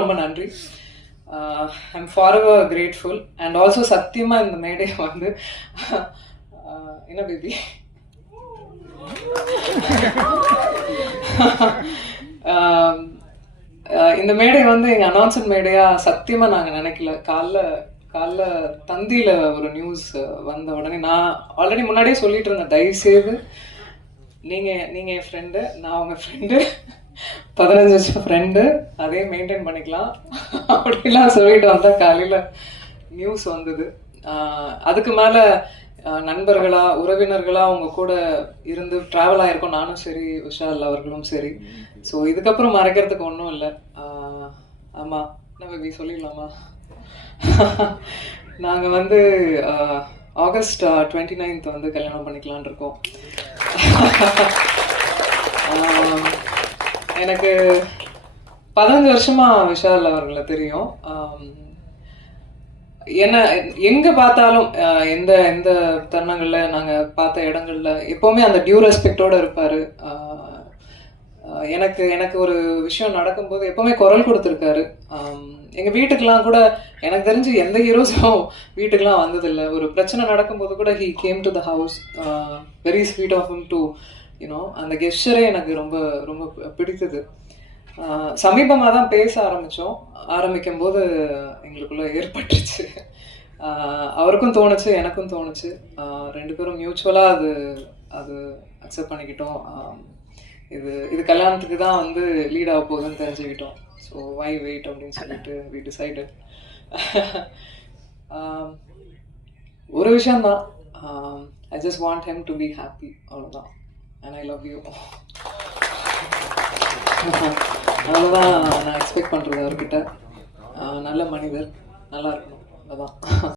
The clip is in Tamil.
ரொம்ப நன்றி. I'm forever grateful and also சத்தியமா இந்த மேடை வந்து என்ன பேபி இந்த மேடை வந்து எங்க அனௌன்ஸ்மெண்ட் மேடையா சத்தியமா நாங்க நினைக்கல. காலைல தந்தியில ஒரு நியூஸ் வந்த உடனே நான் ஆல்ரெடி முன்னாடியே சொல்லிட்டு இருந்தேன், தயவு செய்து நீங்க என் ஃப்ரெண்டு, நான் உங்க ஃப்ரெண்டு, 15 வருஷம் ஃப்ரெண்டு, அதே மெயின்டைன் பண்ணிக்கலாம் அப்படிலாம் சொல்லிட்டு வந்தா காலையில நியூஸ் வந்தது. அதுக்கு மேல நண்பர்களா உறவினர்களா அவங்க கூட இருந்து டிராவல் ஆயிருக்கோம், நானும் சரி விஷால் அவர்களும் சரி. ஸோ இதுக்கப்புறம் மறைக்கிறதுக்கு ஒன்றும் இல்லை. ஆமா என்ன பேபி சொல்லிடலாமா? நாங்க வந்து ஆகஸ்ட் 29th வந்து கல்யாணம் பண்ணிக்கலான் இருக்கோம். எனக்கு 15 வருஷமா விஷால் அவர்களை தெரியும். என்ன எங்க பார்த்தாலும் எந்த எந்த தருணங்கள்ல நாங்க பார்த்த இடங்கள்ல எப்பவுமே அந்த டியூ ரெஸ்பெக்டோட இருப்பாரு. எனக்கு ஒரு விஷயம் நடக்கும்போது எப்பவுமே குரல் கொடுத்துருக்காரு. எங்க வீட்டுக்கெல்லாம் கூட எனக்கு தெரிஞ்சு எந்த ஹீரோஸும் வீட்டுக்கெல்லாம் வந்ததில்லை. ஒரு பிரச்சனை நடக்கும்போது கூட he came to the house. Very sweet of him to you know. அந்த கெஸ்டரே எனக்கு ரொம்ப ரொம்ப பிடித்தது. சமீபமாக தான் பேச ஆரம்பிக்கும் போது எங்களுக்குள்ள ஏற்பட்டுருச்சு. அவருக்கும் தோணுச்சு, எனக்கும் தோணுச்சு. 2 பேரும் மியூச்சுவலாக அது அக்செப்ட் பண்ணிக்கிட்டோம். இது கல்யாணத்துக்கு தான் வந்து லீட் ஆக போகுதுன்னு தெரிஞ்சுக்கிட்டோம். ஸோ வை வெயிட் அப்படின்னு சொல்லிட்டு வி டிசைடட். ஒரு விஷயம்தான், I just want him to be happy, அவ்வளோதான். And I love you. அவ்வளோதான் நான் எக்ஸ்பெக்ட் பண்ணுறது அவர்கிட்ட. நல்ல மனிதர், நல்லா இருக்கணும், அவ்வளோதான்.